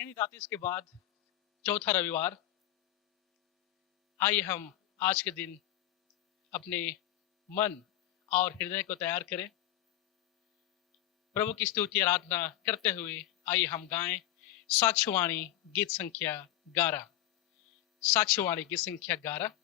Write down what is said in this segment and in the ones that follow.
श्रेणीदातिस के बाद चौथा रविवार। आइए हम आज के दिन अपने मन और हृदय को तैयार करें। प्रभु की स्तुति आराधना करते हुए आइए हम गाएं साक्ष्यवाणी गीत संख्या 11। साक्ष्यवाणी गीत संख्या 11।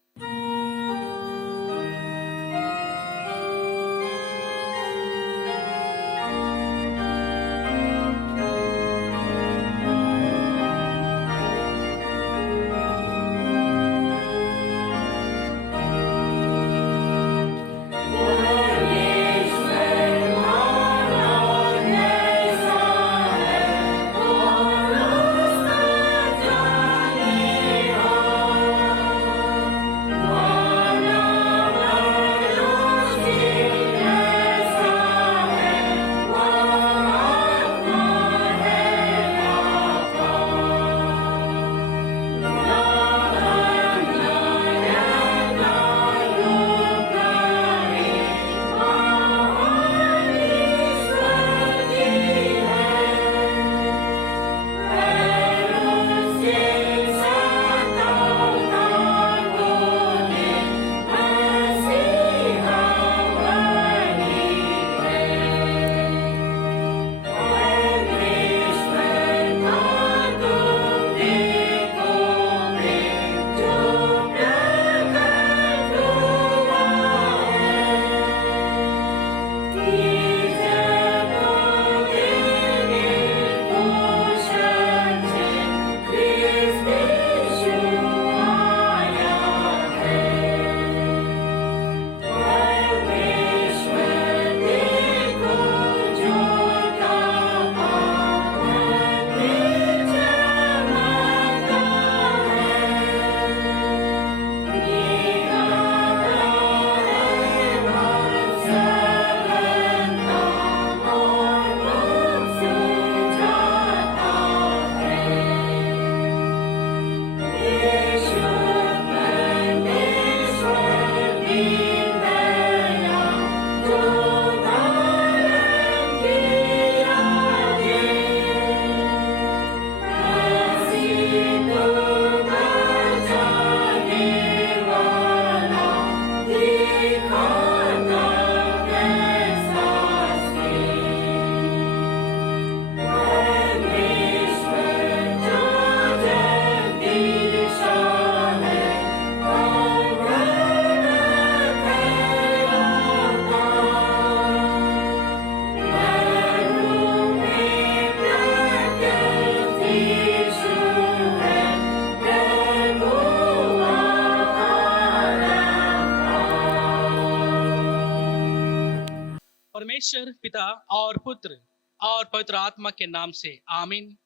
परमेश्वर पिता और पुत्र और पवित्र आत्मा के नाम से आमीन।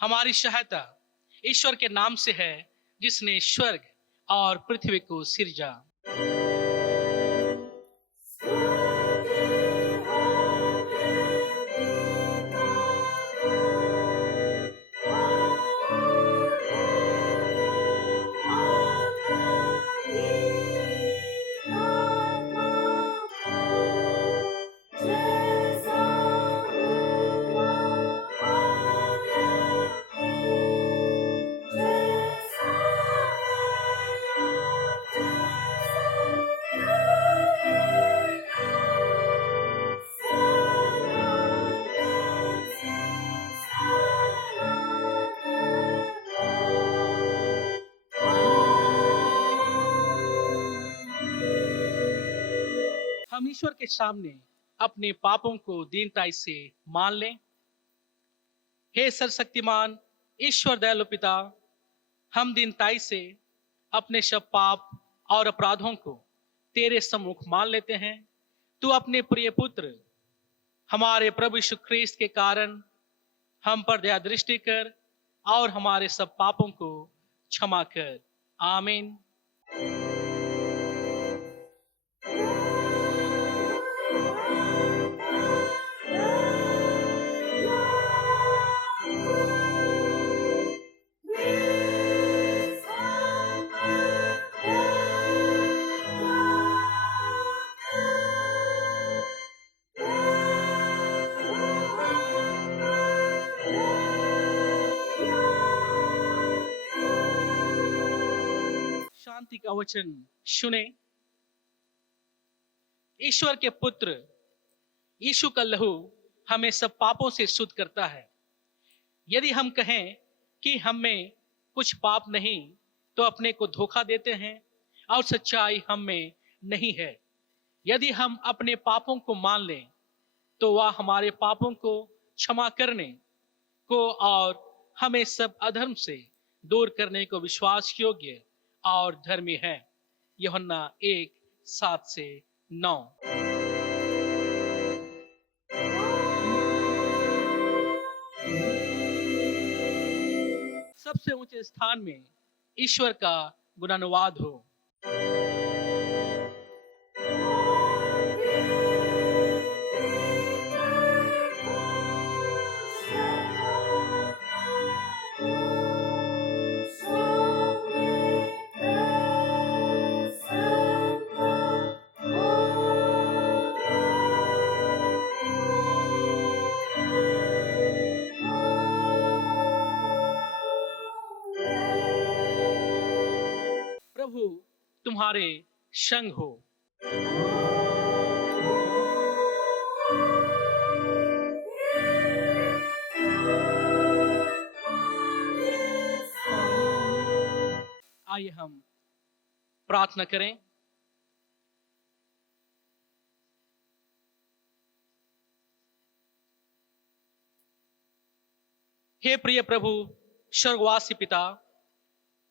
हमारी सहायता ईश्वर के नाम से है जिसने स्वर्ग और पृथ्वी को सिरजा। हम ईश्वर के सामने अपने पापों को दीनताई से मान लें। हे सर्वशक्तिमान ईश्वर दयालु पिता, हम दीनताई से अपने सब पाप और अपराधों को तेरे सम्मुख मान लेते हैं। तू अपने प्रिय पुत्र हमारे प्रभु यीशु ख्रीस्त के कारण हम पर दया दृष्टि कर और हमारे सब पापों को क्षमा कर। आमीन। शांति का वचन सुने। ईश्वर के पुत्र यीशु का लहू हमें सब पापों से शुद्ध करता है। यदि हम कहें कि हम में कुछ पाप नहीं, तो अपने को धोखा देते हैं और सच्चाई हम में नहीं है। यदि हम अपने पापों को मान लें, तो वह हमारे पापों को क्षमा करने को और हमें सब अधर्म से दूर करने को विश्वास योग्य और धर्मी है। यूहन्ना 1:7-9। सबसे ऊंचे स्थान में ईश्वर का गुणानुवाद हो। प्रभु तुम्हारे संग हो। आइए हम प्रार्थना करें। हे प्रिय प्रभु स्वर्गवासी पिता,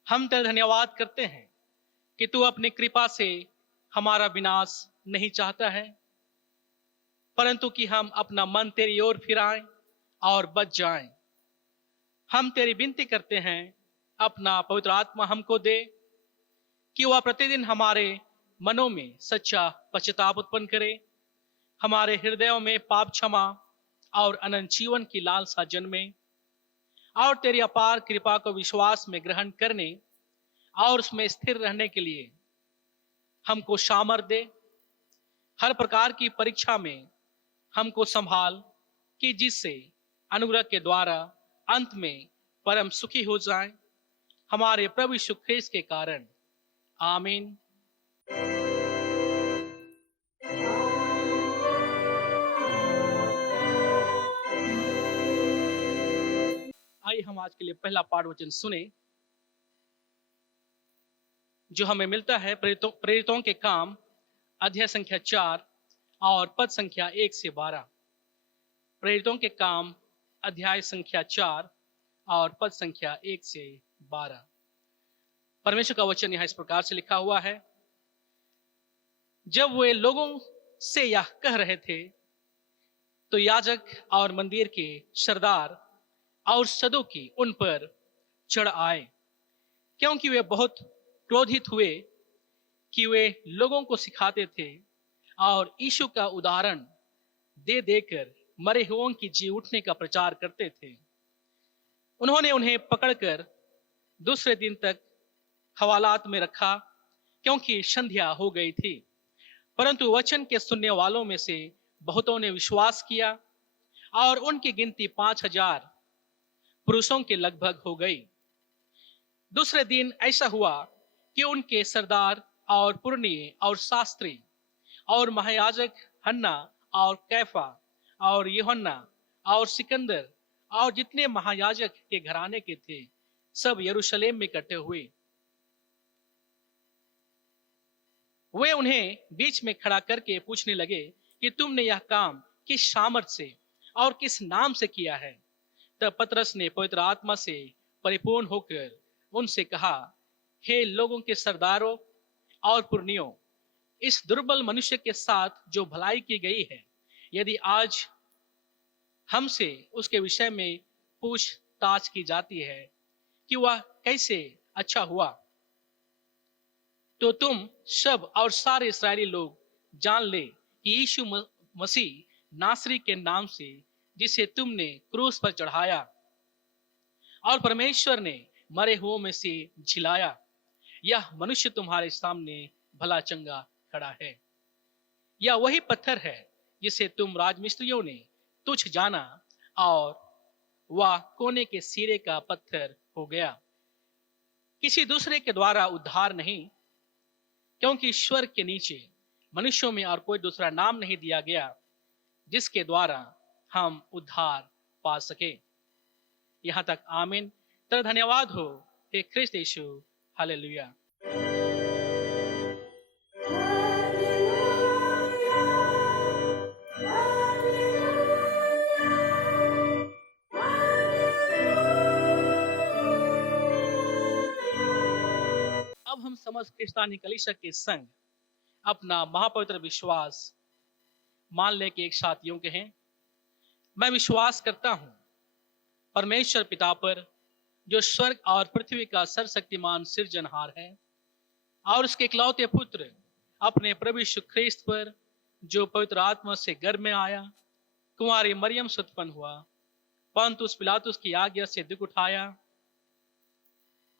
हम तेरा धन्यवाद करते हैं कि तू अपनी कृपा से हमारा विनाश नहीं चाहता है, परंतु कि हम अपना मन तेरी ओर फिराएं और बच जाएं। हम तेरी विनती करते हैं, अपना पवित्र आत्मा हमको दे कि वह प्रतिदिन हमारे मनों में सच्चा पश्चाताप उत्पन्न करे, हमारे हृदयों में पाप क्षमा और अनंत जीवन की लालसा जन्मे, और तेरी अपार कृपा को विश्वास में ग्रहण करने और उसमें स्थिर रहने के लिए हमको सामर्थ दे। हर प्रकार की परीक्षा में हमको संभाल कि जिससे अनुग्रह के द्वारा अंत में परम सुखी हो जाएं, हमारे प्रभु यीशु ख्रीस्त के कारण। आमीन। आइए हम आज के लिए पहला पाठ वचन सुने, जो हमें मिलता है प्रेरितों के काम अध्याय संख्या 4 और पद संख्या 1-12। प्रेरितों के काम अध्याय संख्या 4 और पद संख्या 1-12। परमेश्वर का वचन यहाँ इस प्रकार से लिखा हुआ है। जब वे लोगों से यह कह रहे थे, तो याजक और मंदिर के सरदार और सदूकी उन पर चढ़ आए, क्योंकि वे बहुत क्रोधित हुए कि वे लोगों को सिखाते थे और यीशु का उदाहरण दे देकर मरे हुओं की जी उठने का प्रचार करते थे। उन्होंने उन्हें पकड़कर दूसरे दिन तक हवालात में रखा, क्योंकि संध्या हो गई थी। परंतु वचन के सुनने वालों में से बहुतों ने विश्वास किया और उनकी गिनती 5,000 पुरुषों के लगभग हो गई। दूसरे दिन ऐसा हुआ कि उनके सरदार और पुरनिये और शास्त्री और महायाजक हन्ना और कैफा और यूहन्ना और सिकंदर और जितने महायाजक के घराने के थे, सब यरूशलेम में इकट्ठे हुए। वे उन्हें बीच में खड़ा करके पूछने लगे कि तुमने यह काम किस सामर्थ्य से और किस नाम से किया है? तब पतरस ने पवित्र आत्मा से परिपूर्ण होकर उनसे कहा, हे लोगों के सरदारों और पुरनियों, इस दुर्बल मनुष्य के साथ जो भलाई की गई है, यदि आज हमसे उसके विषय में पूछताछ की जाती है कि वह कैसे अच्छा हुआ, तो तुम सब और सारे इस्राएली लोग जान ले कि यीशु मसीह नासरी के नाम से, जिसे तुमने क्रूस पर चढ़ाया और परमेश्वर ने मरे हुओं में से जिलाया, यह मनुष्य तुम्हारे सामने भला चंगा खड़ा है। यह वही पत्थर है जिसे तुम राजमिस्त्रियों ने तुच्छ जाना और वह कोने के सिरे का पत्थर हो गया। किसी दूसरे के द्वारा उद्धार नहीं, क्योंकि ईश्वर के नीचे मनुष्यों में और कोई दूसरा नाम नहीं दिया गया जिसके द्वारा हम उद्धार पा सके। यहां तक आमीन। तेरा धन्यवाद हो हे ख्रिस्त यीशु। हालेलुया। अब हम समस्त क्रिस्तानी कलीसिया के संग अपना महापवित्र विश्वास मान ले के एक साथ यूं कहें, मैं विश्वास करता हूं परमेश्वर पिता पर जो स्वर्ग और पृथ्वी का सर्वशक्तिमान सृजनहार है, और उसके इकलौते पुत्र अपने प्रभु यीशु ख्रिस्त पर जो पवित्र आत्मा से गर्भ में आया, कुंवारी मरियम से उत्पन्न हुआ, पंतुस पिलातुस की आज्ञा से दुख उठाया,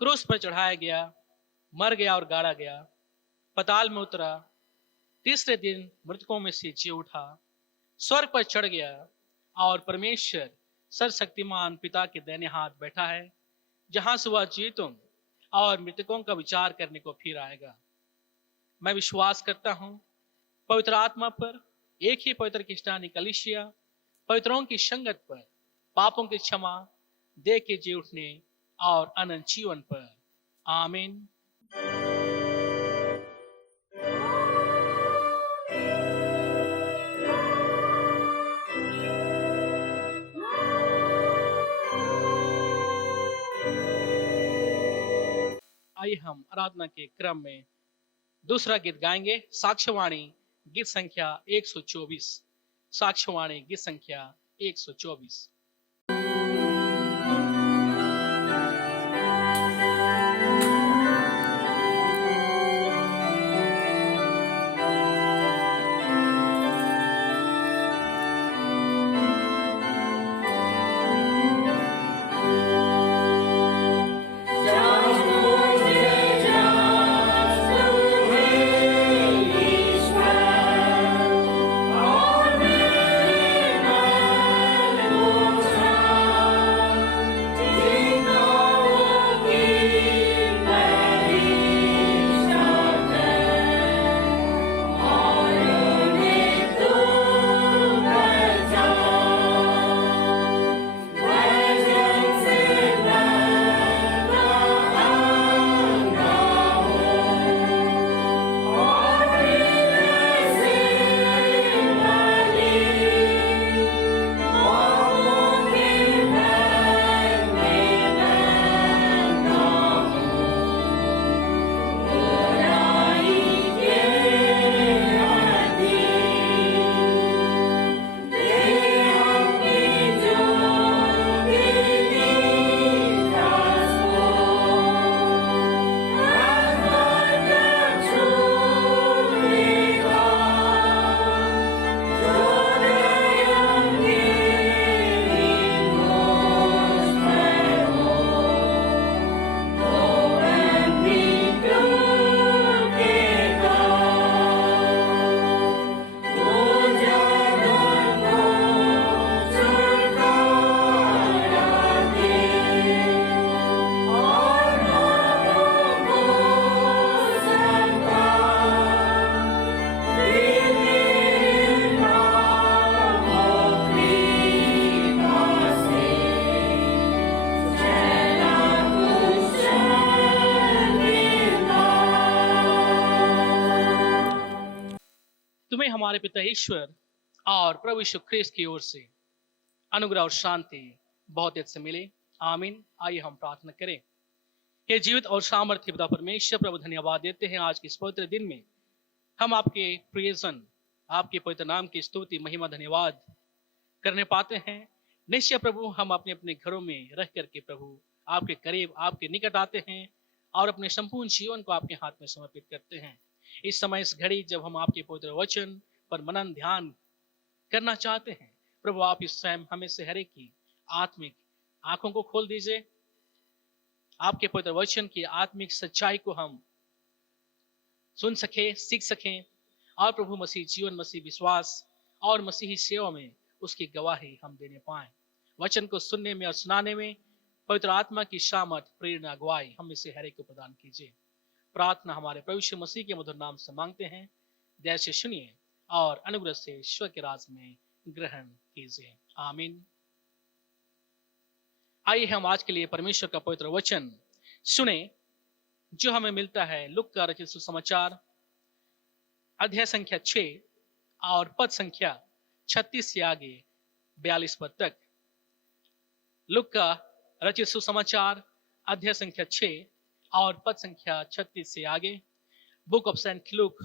क्रूस पर चढ़ाया गया, मर गया और गाड़ा गया, पताल में उतरा, तीसरे दिन मृतकों में से जी उठा, स्वर्ग पर चढ़ गया और परमेश्वर सर्वशक्तिमान पिता के दाहिने हाथ बैठा है, जहां से वह जीतों और मृतकों का विचार करने को फिर आएगा। मैं विश्वास करता हूं पवित्र आत्मा पर, एक ही पवित्र क्रिस्तानी कलीसिया, पवित्रों की संगत पर, पापों की क्षमा, देह के जी उठने और अनंत जीवन पर। आमीन। आइए हम आराधना के क्रम में दूसरा गीत गाएंगे, साक्ष्यवाणी गीत संख्या 124। साक्ष्यवाणी गीत संख्या 124। तुम्हें हमारे पिता ईश्वर और प्रभु यीशु ख्रिस्त की ओर से अनुग्रह और शांति बहुत से मिले। आमीन। आइए हम प्रार्थना करें। हे जीवित और सामर्थ्य पिता परमेश्वर, प्रभु धन्यवाद देते हैं आज के इस पवित्र दिन में हम आपके प्रियजन, आपके पवित्र नाम की स्तुति महिमा धन्यवाद करने पाते हैं। निश्चय प्रभु हम अपने अपने घरों में रह करके प्रभु आपके करीब, आपके निकट आते हैं और अपने संपूर्ण जीवन को आपके हाथ में समर्पित करते हैं। इस समय, इस घड़ी जब हम आपके पवित्र वचन पर मनन ध्यान करना चाहते हैं, प्रभु आप इस समय हमें से हर एक की आत्मिक आंखों को खोल दीजिए। आपके पवित्र वचन की आत्मिक सच्चाई को हम सुन सके, सीख सकें और प्रभु मसीह जीवन, मसीह विश्वास और मसीही सेवा में उसकी गवाही हम देने पाए। वचन को सुनने में और सुनाने में पवित्र आत्मा की सामर्थ, प्रेरणा, अगुवाई हम में से हर एक को प्रदान कीजिए। प्रार्थना हमारे प्रभु यीशु मसीह के मधुर नाम से मांगते हैं। दया से सुनिए और अनुग्रह से ईश्वर के राज में ग्रहण कीजिए। आमीन। आइए हम आज के लिए परमेश्वर का पवित्र वचन सुने, जो हमें मिलता है लूका का रचित सुसमाचार अध्याय संख्या 6 और पद संख्या 36 से आगे 42 पद तक। लूका का रचित सुसमाचार अध्याय संख्या 6 और पद संख्या 36 से आगे। Book of Saint Luke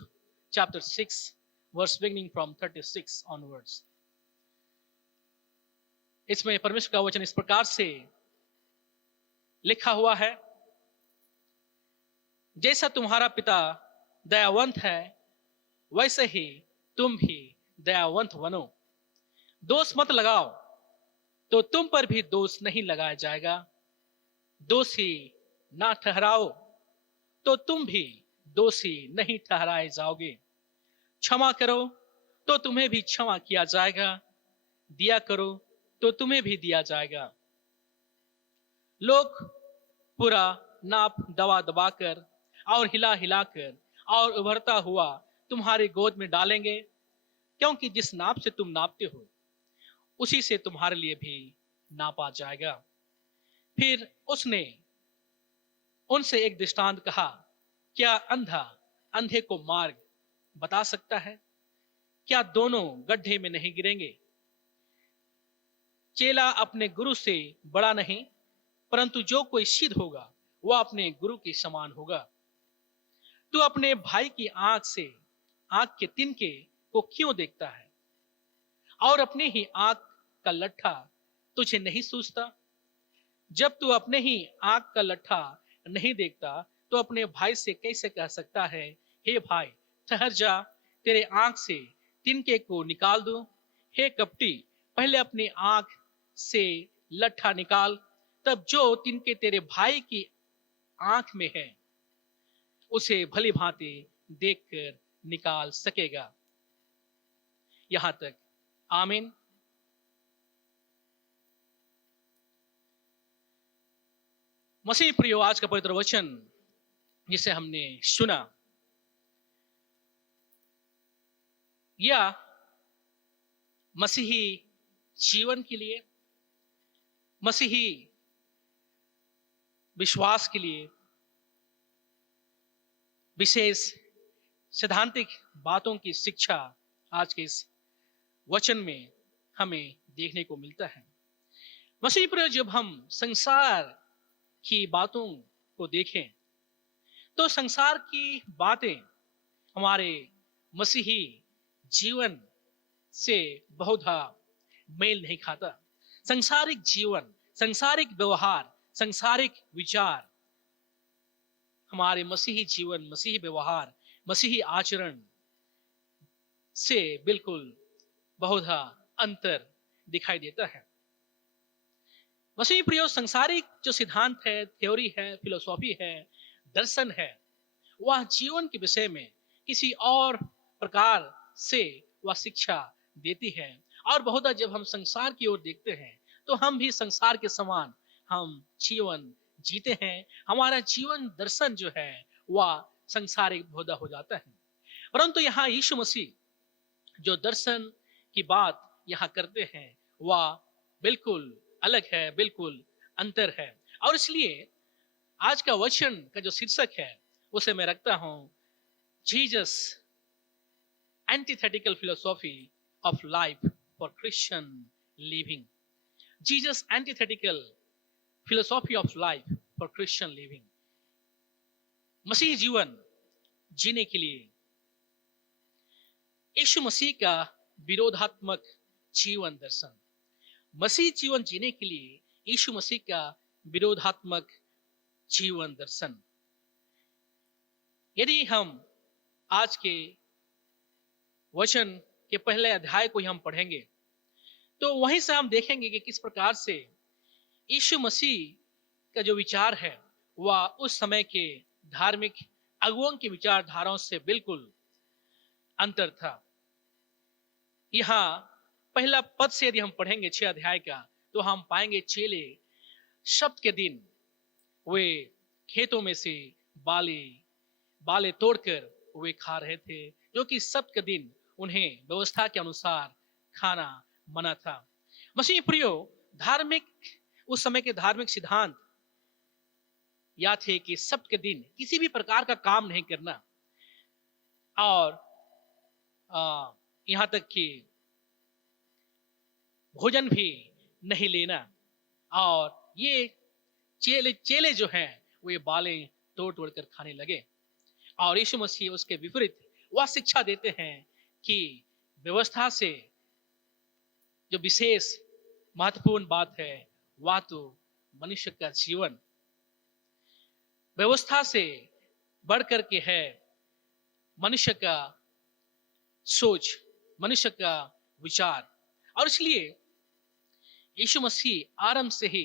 chapter 6 verse beginning from 36 onwards. इसमें परमेश्वर का वचन इस प्रकार से लिखा हुआ है, जैसा तुम्हारा पिता दयावंत है वैसे ही तुम भी दयावंत बनो। दोष मत लगाओ तो तुम पर भी दोष नहीं लगाया जाएगा, दोषी ना ठहराओ तो तुम भी दोषी नहीं ठहराए जाओगे। क्षमा करो तो तुम्हें भी क्षमा किया जाएगा, दिया करो तो तुम्हें भी दिया जाएगा। लोग पूरा नाप दबा दबाकर और हिला हिलाकर और उभरता हुआ तुम्हारी गोद में डालेंगे, क्योंकि जिस नाप से तुम नापते हो उसी से तुम्हारे लिए भी नापा जाएगा। फिर उसने उनसे एक दृष्टांत कहा, क्या अंधा अंधे को मार्ग बता सकता है? क्या दोनों गड्ढे में नहीं गिरेंगे? चेला अपने गुरु से बड़ा नहीं, परंतु जो कोई सिद्ध होगा वह अपने गुरु के समान होगा। तू अपने भाई की आंख से आंख के तिनके को क्यों देखता है और अपने ही आंख का लट्ठा तुझे नहीं सूझता? जब तू अपने ही आंख का लट्ठा नहीं देखता तो अपने भाई से कैसे कह सकता है, हे भाई ठहर जा, तेरे आंख से तिनके को निकाल दूं? हे कपटी, पहले अपनी आंख से लट्ठा निकाल, तब जो तिनके तेरे भाई की आंख में है उसे भली भांति देखकर निकाल सकेगा। यहां तक। आमीन। मसीह प्रियो, आज का पवित्र वचन जिसे हमने सुना, या मसीही जीवन के लिए, मसीही विश्वास के लिए विशेष सिद्धांतिक बातों की शिक्षा आज के इस वचन में हमें देखने को मिलता है। मसीह पर जब हम संसार की बातों को देखें तो संसार की बातें हमारे मसीही जीवन से बहुधा मेल नहीं खाता। संसारिक जीवन, संसारिक व्यवहार, संसारिक विचार हमारे मसीही जीवन, मसीही व्यवहार, मसीही आचरण से बिल्कुल बहुधा अंतर दिखाई देता है। मसीही प्रियो, संसारिक जो सिद्धांत है, थ्योरी है, फिलोसॉफी है, दर्शन है, वह जीवन के विषय में किसी और प्रकार से वह शिक्षा देती है। और बहुधा जब हम संसार की ओर देखते हैं तो हम भी संसार के समान हम जीवन जीते हैं। हमारा जीवन दर्शन जो है वह संसारिक बहुधा हो जाता है। परंतु यहाँ यीशु मसीह जो दर्शन की बात यहाँ करते हैं वह बिल्कुल अलग है, बिल्कुल अंतर है। और इसलिए आज का वचन का जो शीर्षक है उसे मैं रखता हूं, Jesus antithetical philosophy of life for Christian living. Jesus antithetical philosophy of life for Christian living. मसीह जीवन जीने के लिए यीशु मसीह का विरोधात्मक जीवन दर्शन। मसीह जीवन जीने के लिए यीशु मसीह का विरोधात्मक जीवन दर्शन। यदि हम आज के वचन के पहले अध्याय को हम पढ़ेंगे तो वहीं से हम देखेंगे कि किस प्रकार से यीशु मसीह का जो विचार है वह उस समय के धार्मिक अगुओं की विचारधाराओं से बिल्कुल अंतर था। यहां पहला पद से यदि हम पढ़ेंगे 6 अध्याय का तो हम पाएंगे चेले शब्द के दिन वे खेतों में से बाली बालें तोड़कर वे खा रहे थे, जो कि सब्त दिन उन्हें व्यवस्था के अनुसार खाना मना था। मसीह प्रियो, धार्मिक उस समय के धार्मिक सिद्धांत या थे कि सब्त के दिन किसी भी प्रकार का काम नहीं करना और यहां तक कि भोजन भी नहीं लेना। और ये चेले चेले जो हैं वे बालें तोड़ तोड़ कर खाने लगे। और यीशु मसीह उसके विपरीत वह शिक्षा देते हैं कि व्यवस्था से जो विशेष महत्वपूर्ण बात है वह तो मनुष्य का जीवन व्यवस्था से बढ़कर के है। मनुष्य का सोच, मनुष्य का विचार। और इसलिए यीशु मसीह आरंभ से ही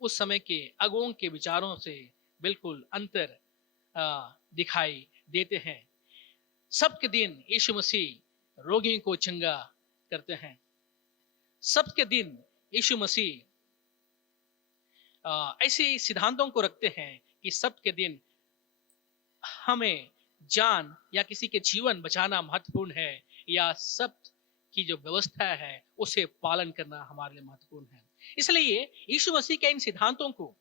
उस समय के अगुओं के विचारों से बिल्कुल अंतर दिखाई देते हैं। सब्त दिन यीशु मसीह रोगियों को चंगा करते हैं। सब्त के दिन यीशु मसीह ऐसे सिद्धांतों को रखते हैं कि सब्त के दिन हमें जान या किसी के जीवन बचाना महत्वपूर्ण है, या सब्त की जो व्यवस्था है उसे पालन करना हमारे लिए महत्वपूर्ण है। इसलिए यीशु मसीह के इन सिद्धांतों को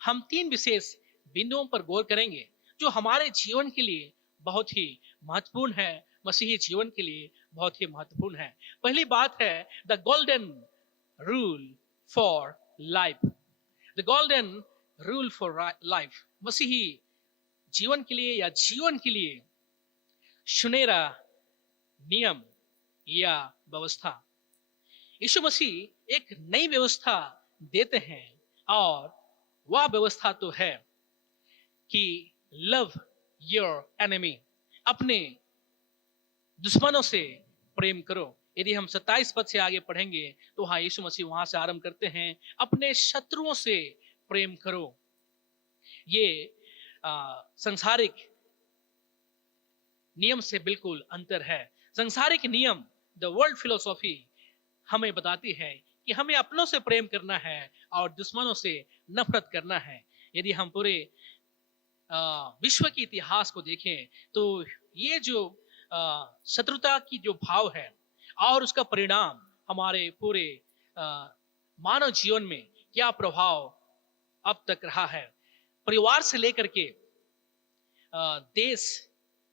हम तीन विशेष बिंदुओं पर गौर करेंगे जो हमारे जीवन के लिए बहुत ही महत्वपूर्ण है, मसीही जीवन के लिए बहुत ही महत्वपूर्ण है। पहली बात है the golden rule for life. The golden rule for life, मसीही जीवन के लिए या जीवन के लिए सुनहरा नियम या व्यवस्था। यीशु मसीह एक नई व्यवस्था देते हैं और वह व्यवस्था तो है कि लव योर एनिमी, अपने दुश्मनों से प्रेम करो। यदि हम 27 पद से आगे पढ़ेंगे तो हाँ, यीशु मसीह वहां से आरंभ करते हैं, अपने शत्रुओं से प्रेम करो। ये संसारिक नियम से बिल्कुल अंतर है। संसारिक नियम, द वर्ल्ड फिलोसॉफी हमें बताती है कि हमें अपनों से प्रेम करना है और दुश्मनों से नफरत करना है। यदि हम पूरे विश्व के इतिहास को देखें तो ये जो शत्रुता की जो भाव है और उसका परिणाम हमारे पूरे मानव जीवन में क्या प्रभाव अब तक रहा है। परिवार से लेकर के देश,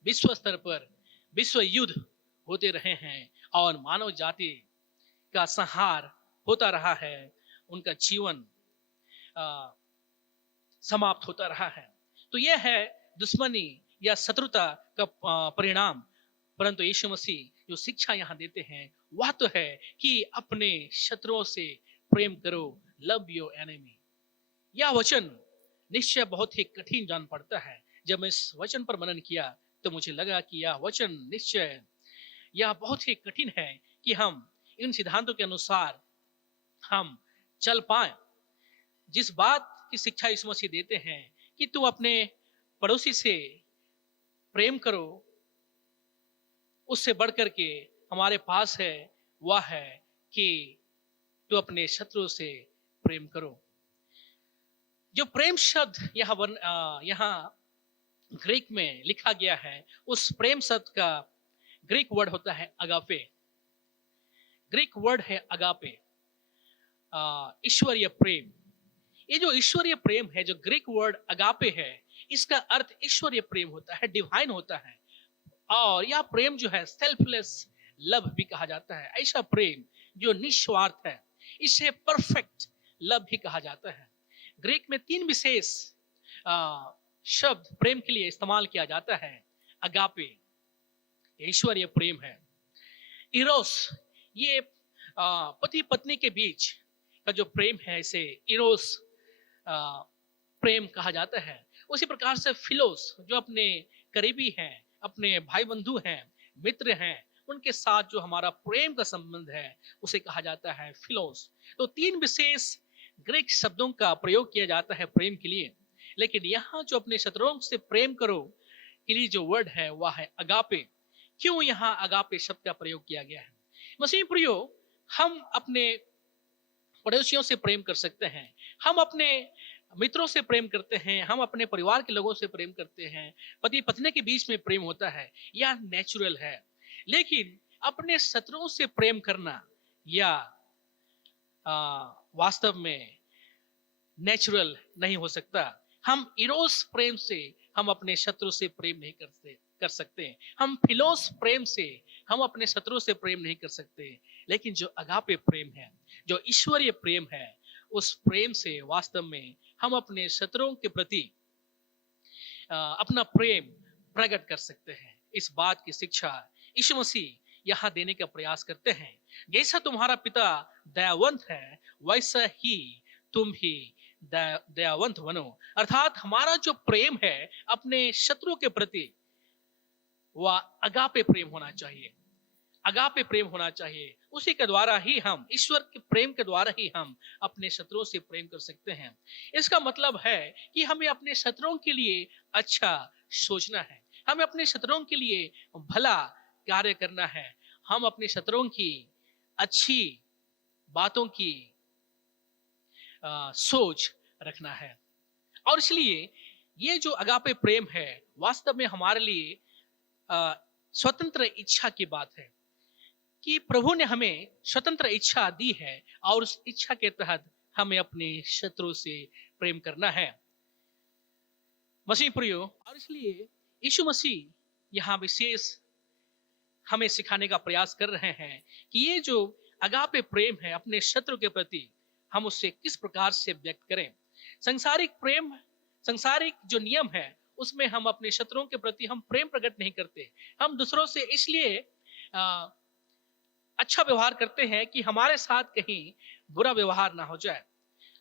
विश्व स्तर पर विश्व युद्ध होते रहे हैं और मानव जाति का संहार होता रहा है, उनका जीवन समाप्त होता रहा है। तो यह है दुश्मनी या शत्रुता का परिणाम। परंतु यीशु मसीह जो शिक्षा यहाँ देते हैं वह तो है कि अपने शत्रुओं से प्रेम करो, लव योर एनिमी। यह वचन निश्चय बहुत ही कठिन जान पड़ता है। जब मैं इस वचन पर मनन किया तो मुझे लगा कि यह वचन निश्चय यह बहुत ही कठिन है कि हम इन सिद्धांतों के अनुसार हम चल पाए। जिस बात की शिक्षा यीशु मसीह देते हैं कि तू अपने पड़ोसी से प्रेम करो, उससे बढ़कर के हमारे पास है वह है कि तू अपने शत्रु से प्रेम करो। जो प्रेम शब्द यहाँ ग्रीक में लिखा गया है, उस प्रेम शब्द का ग्रीक वर्ड होता है अगापे। ग्रीक वर्ड है अगापे, ईश्वरीय प्रेम। ये जो ईश्वरीय प्रेम है, जो ग्रीक वर्ड अगापे है, इसका अर्थ ईश्वरीय प्रेम होता है, डिवाइन होता है। और यह प्रेम जो है सेल्फलेस लव भी कहा जाता है। ऐसा प्रेम जो निस्वार्थ है, इसे परफेक्ट लव भी कहा जाता है। ग्रीक में तीन विशेष शब्द प्रेम के लिए इस्तेमाल किया जाता है। अगापे ईश्वरीय प्रेम है। इरोस, ये पति पत्नी के बीच का जो प्रेम है इसे इरोस प्रेम कहा जाता है। उसी प्रकार से फिलोस, जो अपने करीबी हैं, अपने भाई बंधु हैं, मित्र हैं, उनके साथ जो हमारा प्रेम का संबंध है उसे कहा जाता है फिलोस। तो तीन विशेष ग्रीक शब्दों का प्रयोग किया जाता है प्रेम के लिए। लेकिन यहाँ जो अपने शत्रुओं से प्रेम करो के लिए जो वर्ड है वह है अगापे। क्यों यहाँ अगापे शब्द का प्रयोग किया गया है? मसीह प्रियो, हम अपने पड़ोसियों से प्रेम कर सकते हैं, हम अपने मित्रों से प्रेम करते हैं, हम अपने परिवार के लोगों से प्रेम करते हैं, पति पत्नी के बीच में प्रेम होता है, यह नेचुरल है। लेकिन अपने शत्रुओं से प्रेम करना या वास्तव में नेचुरल नहीं हो सकता। हम इरोस प्रेम से हम अपने शत्रु से प्रेम नहीं कर सकते। हम फिलोस प्रेम से हम अपने शत्रु से प्रेम नहीं कर सकते। लेकिन जो अगापे प्रेम है, जो ईश्वरीय प्रेम है, उस प्रेम से वास्तव में हम अपने शत्रुओं के प्रति अपना प्रेम प्रकट कर सकते हैं। इस बात की शिक्षा यीशु मसीह यहां देने का प्रयास करते हैं। जैसा तुम्हारा पिता दयावंत है, वैसा ही तुम ही दयावंत बनो। अर्थात हमारा जो प्रेम है अपने शत्रु के प्रति, वह अगापे प्रेम होना चाहिए। अगापे प्रेम होना चाहिए। उसी के द्वारा ही हम, ईश्वर के प्रेम के द्वारा ही हम अपने शत्रुओं से प्रेम कर सकते हैं। इसका मतलब है कि हमें अपने शत्रुओं के लिए अच्छा सोचना है, हमें अपने शत्रुओं के लिए भला कार्य करना है, हम अपने शत्रुओं की अच्छी बातों की सोच रखना है। और इसलिए ये जो अगापे प्रेम है वास्तव में हमारे लिए स्वतंत्र इच्छा की बात है कि प्रभु ने हमें स्वतंत्र इच्छा दी है और उस इच्छा के तहत हमें अपने शत्रु से प्रेम करना है। मसीह प्रियो, और इसलिए यीशु मसीह यहाँ विशेष हमें सिखाने का प्रयास कर रहे हैं कि ये जो अगापे प्रेम है अपने शत्रु के प्रति, हम उससे किस प्रकार से व्यक्त करें। संसारिक प्रेम, संसारिक जो नियम है उसमें हम अपने शत्रुओं के प्रति हम प्रेम प्रकट नहीं करते। हम दूसरों से इसलिए अच्छा व्यवहार करते हैं कि हमारे साथ कहीं बुरा व्यवहार ना हो जाए।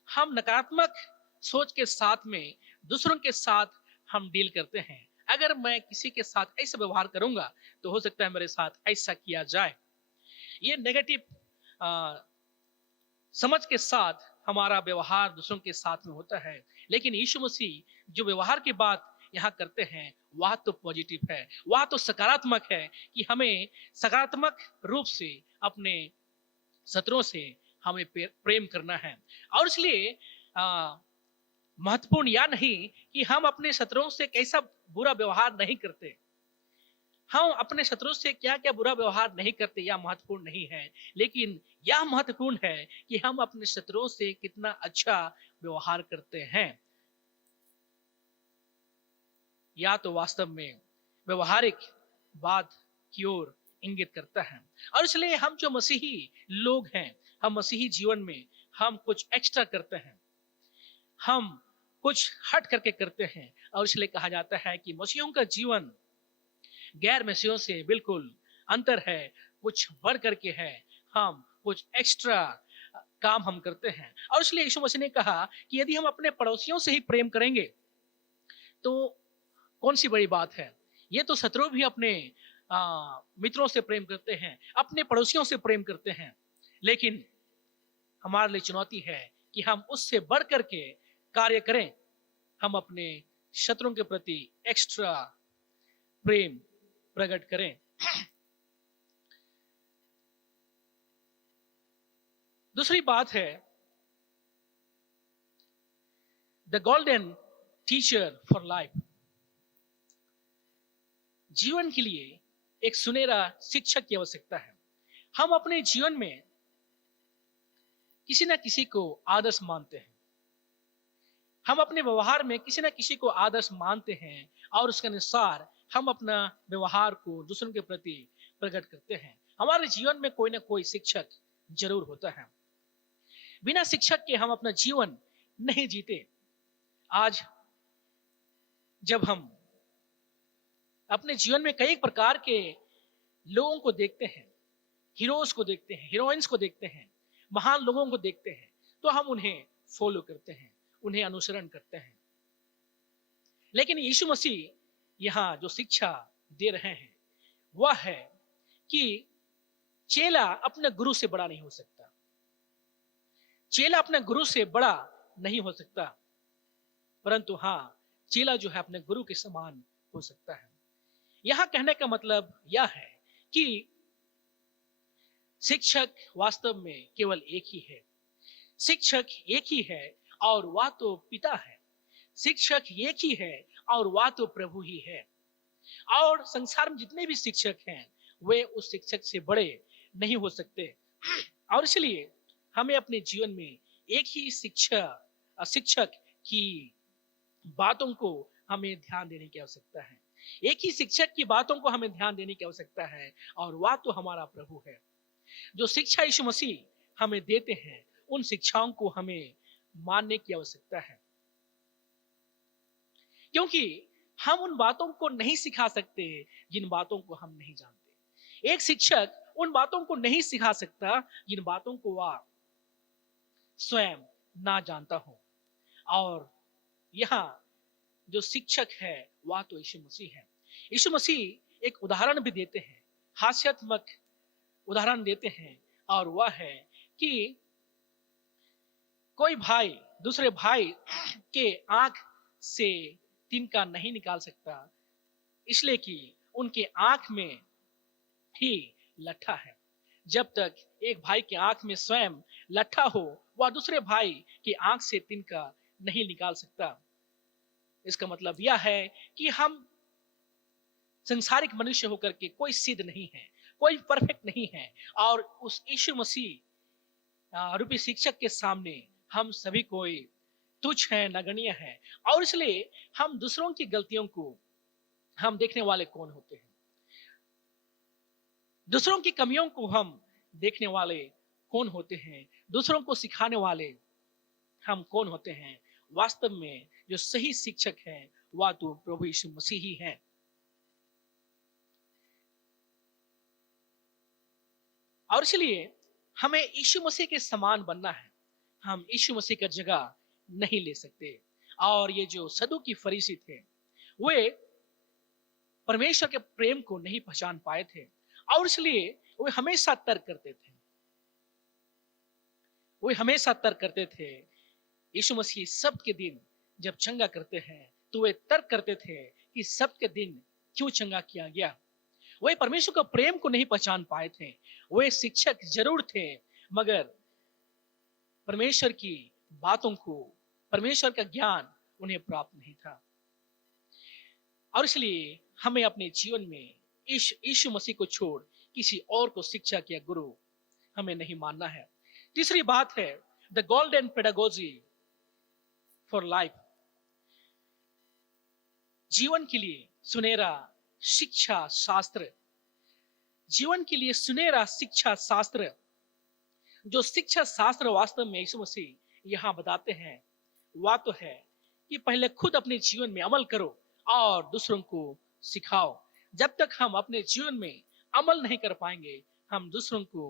हम नकारात्मक सोच के साथ में दूसरों के साथ हम डील करते हैं। अगर मैं किसी के साथ ऐसा व्यवहार करूंगा तो हो सकता है मेरे साथ ऐसा किया जाए। ये नेगेटिव समझ के साथ हमारा व्यवहार दूसरों के साथ में होता है। लेकिन यीशु मसीह जो व्यवहार की बात यहाँ करते हैं वह तो पॉजिटिव है, वह तो सकारात्मक है कि हमें सकारात्मक रूप से अपने शत्रुओं से हमें प्रेम करना है। और इसलिए महत्वपूर्ण या नहीं कि हम अपने शत्रुओं से कैसा बुरा व्यवहार नहीं करते, हम अपने शत्रुओं से क्या क्या बुरा व्यवहार नहीं करते, यह महत्वपूर्ण नहीं है। लेकिन यह महत्वपूर्ण है कि हम अपने शत्रुओं से कितना अच्छा व्यवहार करते हैं। या तो वास्तव में व्यवहारिक बात की ओर इंगित करता है। और इसलिए हम जो मसीही लोग हैं, हम मसीही जीवन में हम कुछ एक्स्ट्रा करते हैं, हम कुछ हट करके करते हैं। और इसलिए कहा जाता है कि मसीहियों का जीवन गैर मसीहियों से बिल्कुल अंतर है, कुछ बढ़ करके है, हम कुछ एक्स्ट्रा काम हम करते हैं। और इसलिए यीशु मसीह ने कहा कि यदि हम अपने पड़ोसियों से ही प्रेम करेंगे तो कौन सी बड़ी बात है। ये तो शत्रु भी अपने मित्रों से प्रेम करते हैं, अपने पड़ोसियों से प्रेम करते हैं। लेकिन हमारे लिए चुनौती है कि हम उससे बढ़ करके कार्य करें, हम अपने शत्रुओं के प्रति एक्स्ट्रा प्रेम प्रकट करें। दूसरी बात है the golden teacher for life. जीवन के लिए एक सुनहरा शिक्षक की आवश्यकता है। हम अपने जीवन में किसी ना किसी को आदर्श मानते हैं, हम अपने व्यवहार में किसी ना किसी को आदर्श मानते हैं और उसके अनुसार हम अपना व्यवहार को दूसरों के प्रति प्रकट करते हैं। हमारे जीवन में कोई ना कोई शिक्षक जरूर होता है। बिना शिक्षक के हम अपना जीवन नहीं जीते। आज जब हम अपने जीवन में कई प्रकार के लोगों को देखते हैं, हीरोज को देखते हैं, हीरोइंस को देखते हैं, महान लोगों को देखते हैं, तो हम उन्हें फॉलो करते हैं, उन्हें अनुसरण करते हैं। लेकिन यीशु मसीह यहां जो शिक्षा दे रहे हैं वह है कि चेला अपने गुरु से बड़ा नहीं हो सकता, चेला अपने गुरु से बड़ा नहीं हो सकता, परंतु हाँ, चेला जो है अपने गुरु के समान हो सकता है। यहां कहने का मतलब यह है कि शिक्षक वास्तव में केवल एक ही है, शिक्षक एक ही है और वह तो पिता है। शिक्षक एक ही है और वह तो प्रभु ही है। और संसार में जितने भी शिक्षक हैं वे उस शिक्षक से बड़े नहीं हो सकते। और इसलिए हमें अपने जीवन में एक ही शिक्षक की बातों को हमें ध्यान देने की आवश्यकता है। एक ही शिक्षक की बातों को हमें ध्यान देने की आवश्यकता है और वह तो हमारा प्रभु है। जो शिक्षा यीशु मसीह हमें देते हैं उन शिक्षाओं को हमें मानने की आवश्यकता है, क्योंकि हम उन बातों को नहीं सिखा सकते जिन बातों को हम नहीं जानते। एक शिक्षक उन बातों को नहीं सिखा सकता जिन बातों को वह स्वयं ना जानता हो। और यहाँ जो शिक्षक है वह तो यीशु मसीह है। यीशु मसीह एक उदाहरण भी देते हैं, हास्यात्मक उदाहरण देते हैं, और वह है कि कोई भाई दूसरे भाई के आंख से तिनका नहीं निकाल सकता, इसलिए कि उनके आंख में ही लट्ठा है। जब तक एक भाई के आंख में स्वयं लट्ठा हो वह दूसरे भाई की आंख से तिनका नहीं निकाल सकता। इसका मतलब यह है कि हम संसारिक मनुष्य होकर के कोई सिद्ध नहीं है, कोई परफेक्ट नहीं है, और उस यीशु मसीह रूपी शिक्षक के सामने हम सभी कोई तुच्छ है, नगण्य है। और इसलिए हम दूसरों की गलतियों को हम देखने वाले कौन होते हैं, दूसरों की कमियों को हम देखने वाले कौन होते हैं, दूसरों को सिखाने वाले हम कौन होते हैं। वास्तव में जो सही शिक्षक है वह तो प्रभु यीशु मसीह ही है। और इसलिए हमें यीशु मसीह के समान बनना है। हम यीशु मसीह का जगह नहीं ले सकते। और ये जो सदूकी फरीसी थे वे परमेश्वर के प्रेम को नहीं पहचान पाए थे, और इसलिए वे हमेशा तर्क करते थे। वे हमेशा तर्क करते थे। यीशु मसीह सब्त के दिन जब चंगा करते हैं तो वे तर्क करते थे कि सब्त के दिन क्यों चंगा किया गया। वे परमेश्वर का प्रेम को नहीं पहचान पाए थे। वे शिक्षक जरूर थे मगर परमेश्वर की बातों को, परमेश्वर का ज्ञान उन्हें प्राप्त नहीं था। और इसलिए हमें अपने जीवन में यीशु मसीह को छोड़ किसी और को शिक्षक या गुरु हमें नहीं मानना है। तीसरी बात है the golden pedagogy for life, जीवन के लिए सुनहरा शिक्षा शास्त्र। जीवन के लिए सुनहरा शिक्षा शास्त्र, जो शिक्षा शास्त्र वास्तव में यीशु मसीह यहां बताते हैं वह तो है कि पहले खुद अपने जीवन में अमल करो और दूसरों को सिखाओ। जब तक हम अपने जीवन में अमल नहीं कर पाएंगे हम दूसरों को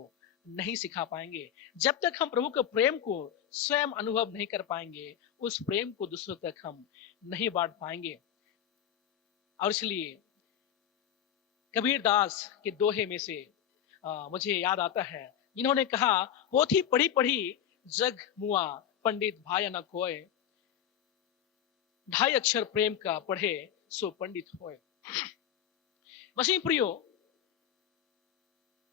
नहीं सिखा पाएंगे। जब तक हम प्रभु के प्रेम को स्वयं अनुभव नहीं कर पाएंगे उस प्रेम को दूसरों तक हम नहीं बांट पाएंगे। और इसलिए कबीर दास के दोहे में से मुझे याद आता है, इन्होंने कहा पोथी पढ़ी पढ़ी जग मुआ पंडित भाया न कोय, ढाई अक्षर प्रेम का पढ़े सो पंडित होए। मसीह प्रियो,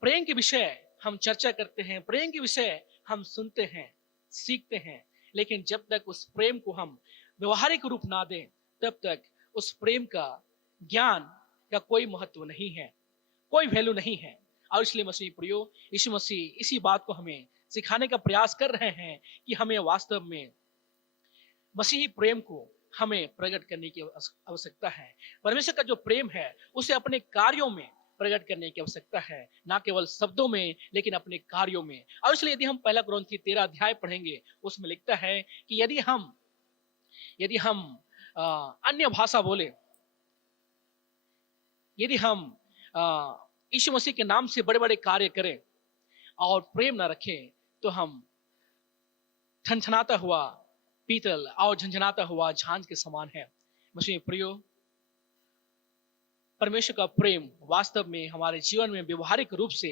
प्रेम के विषय हम चर्चा करते हैं, प्रेम के विषय हम सुनते हैं, सीखते हैं, लेकिन जब तक उस प्रेम को हम व्यवहारिक रूप ना दें तब तक उस प्रेम का ज्ञान का कोई महत्व नहीं है, कोई वैल्यू नहीं है। और इसलिए मसीह प्रियो, यीशु मसीह इसी बात को हमें सिखाने का प्रयास कर रहे हैं कि हमें वास्तव में मसीही प्रेम को हमें प्रकट करने की आवश्यकता है। परमेश्वर का जो प्रेम है उसे अपने कार्यों में प्रकट करने की आवश्यकता है, ना केवल शब्दों में लेकिन अपने कार्यों में। और इसलिए यदि हम पहला कुरिन्थी 13 अध्याय पढ़ेंगे उसमें लिखता है कि यदि हम अन्य भाषा बोले, यदि हम यीशु मसीह के नाम से बड़े बड़े कार्य करें और प्रेम ना रखें तो हम ठनठनाता हुआ पीतल और झंझनाता हुआ झांझ के समान है। मसीह प्रियो, परमेश्वर का प्रेम वास्तव में हमारे जीवन में व्यवहारिक रूप से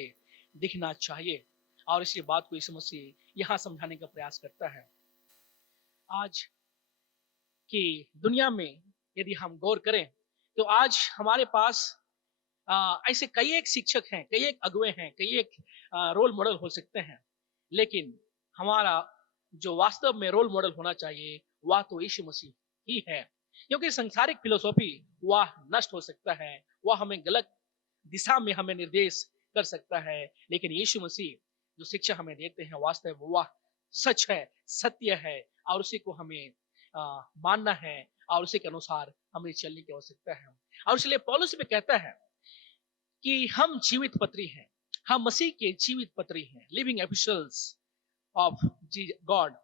दिखना चाहिए, और इसी बात को यीशु मसीह यहां समझाने का प्रयास करता है। आज की दुनिया में यदि हम गौर करें तो आज हमारे पास ऐसे कई एक शिक्षक हैं, कई एक अगुवे हैं, कई एक रोल मॉडल हो सकते हैं, लेकिन हमारा जो वास्तव में रोल मॉडल होना चाहिए वह तो यीशु मसीह ही है, क्योंकि सांसारिक फिलोसॉफी वह नष्ट हो सकता है, वह हमें गलत दिशा में हमें निर्देश कर सकता है, लेकिन यीशु मसीह जो शिक्षा हमें देते हैं वास्तव में वह सच है, सत्य है, और उसी को हमें मानना है और उसी के अनुसार हमें चलने की आवश्यकता है। और इसलिए पौलुस भी कहता है कि हम जीवित पत्री हैं, हम मसीह के जीवित पत्री हैं, लिविंग एपिसल्स ऑफ गॉड।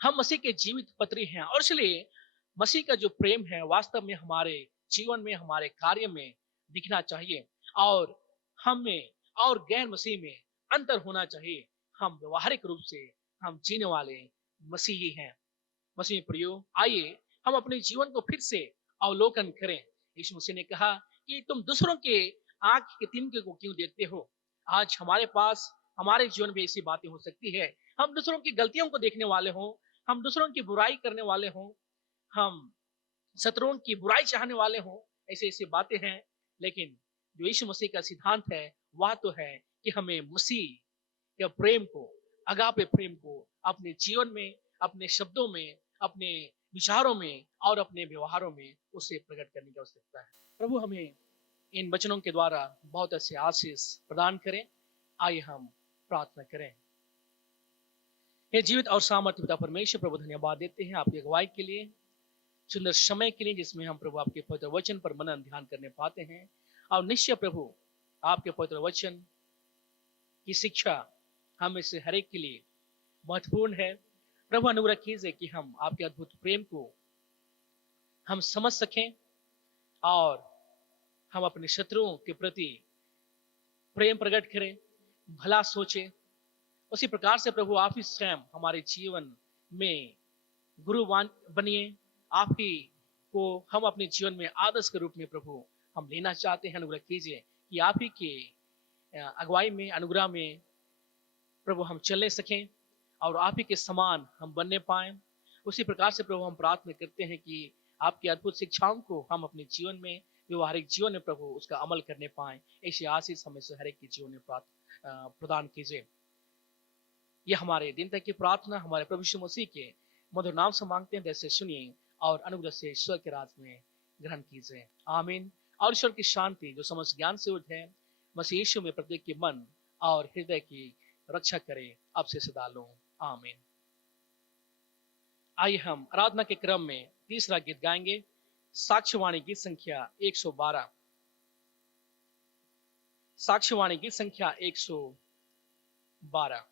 हम मसीह के जीवित पत्री हैं, और इसलिए मसीह का जो प्रेम है वास्तव में हमारे जीवन में, हमारे कार्य में दिखना चाहिए, और हमें और गैर मसीह में अंतर होना चाहिए। हम व्यवहारिक रूप से हम जीने वाले मसीही हैं। मसीह प्रियो, आइए हम अपने जीवन को फिर से अवलोकन करें। यीशु मसीह ने कहा कि तुम दूसरों के आंख के तिनके को क्यों देखते हो। आज हमारे पास हमारे जीवन में ऐसी बातें हो सकती है, हम दूसरों की गलतियों को देखने वाले हों, हम दूसरों की बुराई करने वाले हों, हम शत्रुओं की बुराई चाहने वाले हों, ऐसी ऐसी बातें हैं। लेकिन जो यीशु मसीह का सिद्धांत है वह तो है कि हमें मसीह के प्रेम को, अगापे प्रेम को अपने जीवन में, अपने शब्दों में, अपने विचारों में और अपने व्यवहारों में उसे प्रकट करने की आवश्यकता है। प्रभु हमें इन वचनों के द्वारा बहुत ऐसे आशीष प्रदान करें। आइए हम प्रार्थना करें। हे जीवित और सामर्थ्य पिता परमेश्वर, प्रभु धन्यवाद देते हैं आपकी अगुवाई के लिए, सुंदर समय के लिए जिसमें हम प्रभु आपके पवित्र वचन पर मनन ध्यान करने पाते हैं। और निश्चय प्रभु आपके पवित्र वचन की शिक्षा हम इससे हर एक के लिए महत्वपूर्ण है। प्रभु अनुग्रह कीजिए कि हम आपके अद्भुत प्रेम को हम समझ सकें और हम अपने शत्रुओं के प्रति प्रेम प्रकट करें, भला सोचें। उसी प्रकार से प्रभु आप ही स्वयं हमारे जीवन में गुरुवान बनिए। आप ही को हम अपने जीवन में आदर्श के रूप में प्रभु हम लेना चाहते हैं। अनुग्रह कीजिए कि आप ही के अगुवाई में, अनुग्रह में प्रभु हम चलने सकें और आप ही के समान हम बनने पाएं। उसी प्रकार से प्रभु हम प्रार्थना करते हैं कि आपकी अद्भुत शिक्षाओं को हम अपने जीवन में, व्यवहारिक जीवन में प्रभु उसका अमल करने पाएं। ऐसी आशीष हमें से हर एक के जीवन में प्रदान कीजिए। यह हमारे दिन तक की प्रार्थना हमारे प्रभु यीशु मसीह के मधुर नाम से मांगते हैं, जैसे सुनिए और अनुग्रह से ईश्वर के राज में ग्रहण कीजिए। आमीन। और ईश्वर की शांति जो समस्त ज्ञान से उठ है, मसीह यीशु में प्रत्येक के मन और हृदय की रक्षा करे अब से सदा लो। आमीन। आइए हम आराधना के क्रम में तीसरा गीत गाएंगे, साक्ष्यवाणी गीत संख्या 112। साक्ष्यवाणी गीत संख्या 112।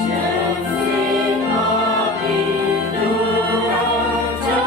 जैसे पापी दूर जा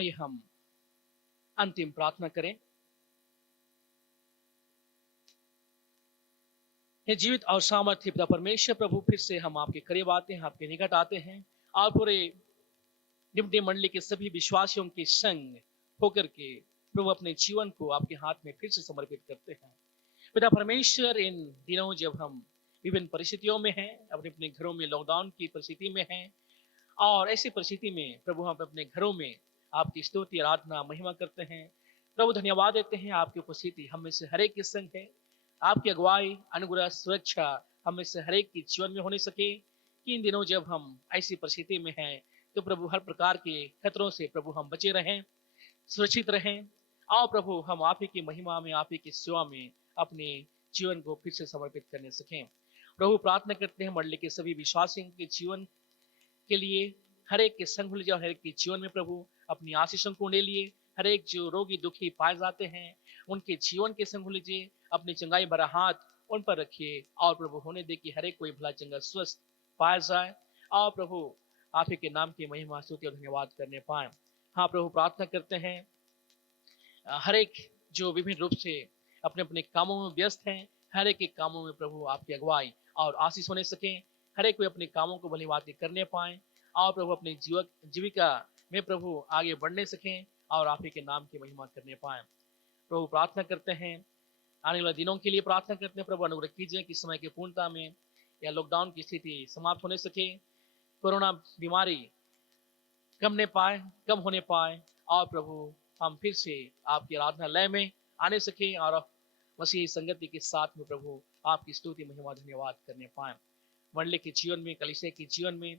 आइए हम अंतिम प्रार्थना करें। हे जीवित और सामर्थ्य पिता परमेश्वर प्रभु, फिर से हम आपके करीब आते हैं, आपके निकट आते हैं और पूरे डिम्डी मंडली के सभी विश्वासियों के संग होकर के प्रभु अपने जीवन को आपके हाथ में फिर से समर्पित करते हैं। पिता परमेश्वर, इन दिनों जब हम विभिन्न परिस्थितियों में हैं, अपने अपने घरों में लॉकडाउन की परिस्थिति में हैं, और ऐसी परिस्थिति में प्रभु हम अपने घरों में आपकी स्तुति आराधना महिमा करते हैं। प्रभु धन्यवाद देते हैं, आपकी उपस्थिति हम में से हर एक के संग है। आपकी अगुवाई, अनुग्रह, सुरक्षा हम में से हर एक के जीवन में होने सके कि इन दिनों जब हम ऐसी परिस्थिति में हैं तो प्रभु हर प्रकार के खतरों से प्रभु हम बचे रहें, सुरक्षित रहें। आओ प्रभु हम आप ही की महिमा में, आप ही की सेवा में अपने जीवन को फिर से समर्पित करने सकें। प्रभु प्रार्थना करते हैं मंडली के सभी विश्वासियों के जीवन के लिए, हर एक के संग लीजिए और हर एक के जीवन में प्रभु अपनी आशीषों को ले लिए। हर एक जो रोगी दुखी पाए जाते हैं उनके जीवन के संग लीजिए, अपनी चंगाई भरा हाथ उन पर रखिए और प्रभु होने दे कि हर एक कोई भला चंगा स्वस्थ पाया जाए और प्रभु आप ही के नाम की महिमा स्तुति और धन्यवाद करने पाए। हाँ प्रभु प्रार्थना करते हैं हर एक जो विभिन्न रूप से अपने अपने कामों में व्यस्त हैं, हर एक के कामों में प्रभु आपकी अगुवाई और आशीष होने सके। हर एक कोई अपने कामों को भली बातें करने पाए और प्रभु अपनी जीविका में प्रभु आगे बढ़ने सकें और आप ही के नाम की महिमा करने पाए। प्रभु प्रार्थना करते हैं आने वाले दिनों के लिए, प्रार्थना करते हैं प्रभु अनुग्रह कीजिए कि समय की पूर्णता में या लॉकडाउन की स्थिति समाप्त होने सके, कोरोना बीमारी कम होने पाए और प्रभु हम फिर से आपकी आराधनालय में आने सके और मसीही संगति के साथ में प्रभु आपकी स्तुति महिमा धन्यवाद करने पाए। मंडली के जीवन में, कलीसिया के जीवन में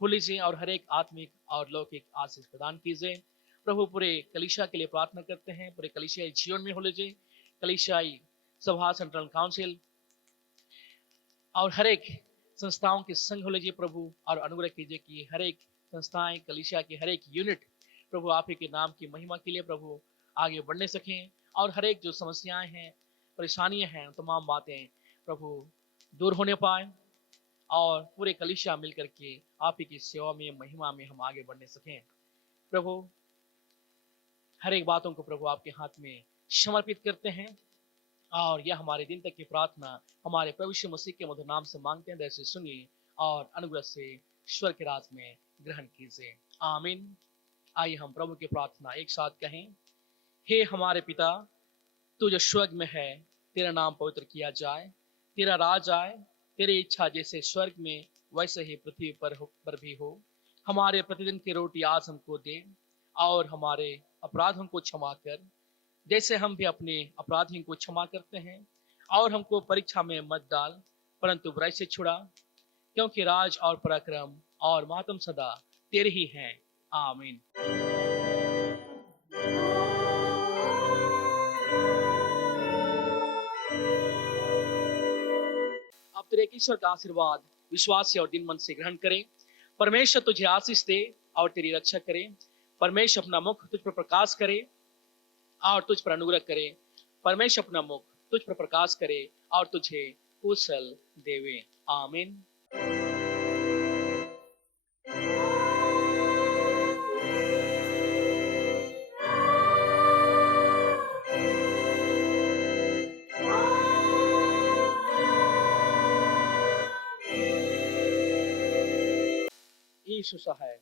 हो लीजिए और हर एक आत्मिक और लौकिक आशीष प्रदान कीजिए। प्रभु पूरे कलीसिया के लिए प्रार्थना करते हैं, पूरे कलीसियाई जीवन में हो लीजिए, कलीसियाई सभा, सेंट्रल काउंसिल और हर एक संस्थाओं के संग हो लीजिए प्रभु और अनुग्रह कीजिए कि हर एक संस्थाएं, कलीसिया के हर एक यूनिट प्रभु आप ही के नाम की महिमा के लिए प्रभु आगे बढ़ने सकें और हर एक जो समस्याएं हैं, परेशानियां हैं, तमाम बातें प्रभु दूर होने पाए और पूरे कलीसिया मिलकर के आप ही की सेवा में, महिमा में हम आगे बढ़ने सकें। प्रभु हर एक बातों को प्रभु आपके हाथ में समर्पित करते हैं और यह हमारे दिन तक की प्रार्थना हमारे प्रभु यीशु मसीह के मधुर नाम से मांगते हैं। दया सुनिए और अनुग्रह से ईश्वर के राज में ग्रहण कीजिए, आमीन। आइए हम प्रभु की प्रार्थना एक साथ कहें। हे हमारे पिता, तू जो स्वर्ग में है, तेरा नाम पवित्र किया जाए, तेरा राज आए, तेरी इच्छा जैसे स्वर्ग में वैसे ही पृथ्वी पर भी हो। हमारे प्रतिदिन की रोटी आज हमको दे और हमारे अपराधों को क्षमा कर जैसे हम भी अपने अपराधियों को क्षमा करते हैं, और हमको परीक्षा में मत डाल परंतु बुराई से छुड़ा, क्योंकि राज और पराक्रम और महत्व सदा तेरे ही हैं, आमीन। अब तेरे ईश्वर का आशीर्वाद विश्वास से और दिन मन से ग्रहण करें। परमेश्वर तुझे आशीष दे और तेरी रक्षा करे। परमेश्वर अपना मुख तुझ पर प्रकाश करे और तुझ पर अनुग्रह करे। परमेश्वर अपना मुख तुझ पर प्रकाश करे और तुझे कुशल देवे, आमीन। यीशु सहाय।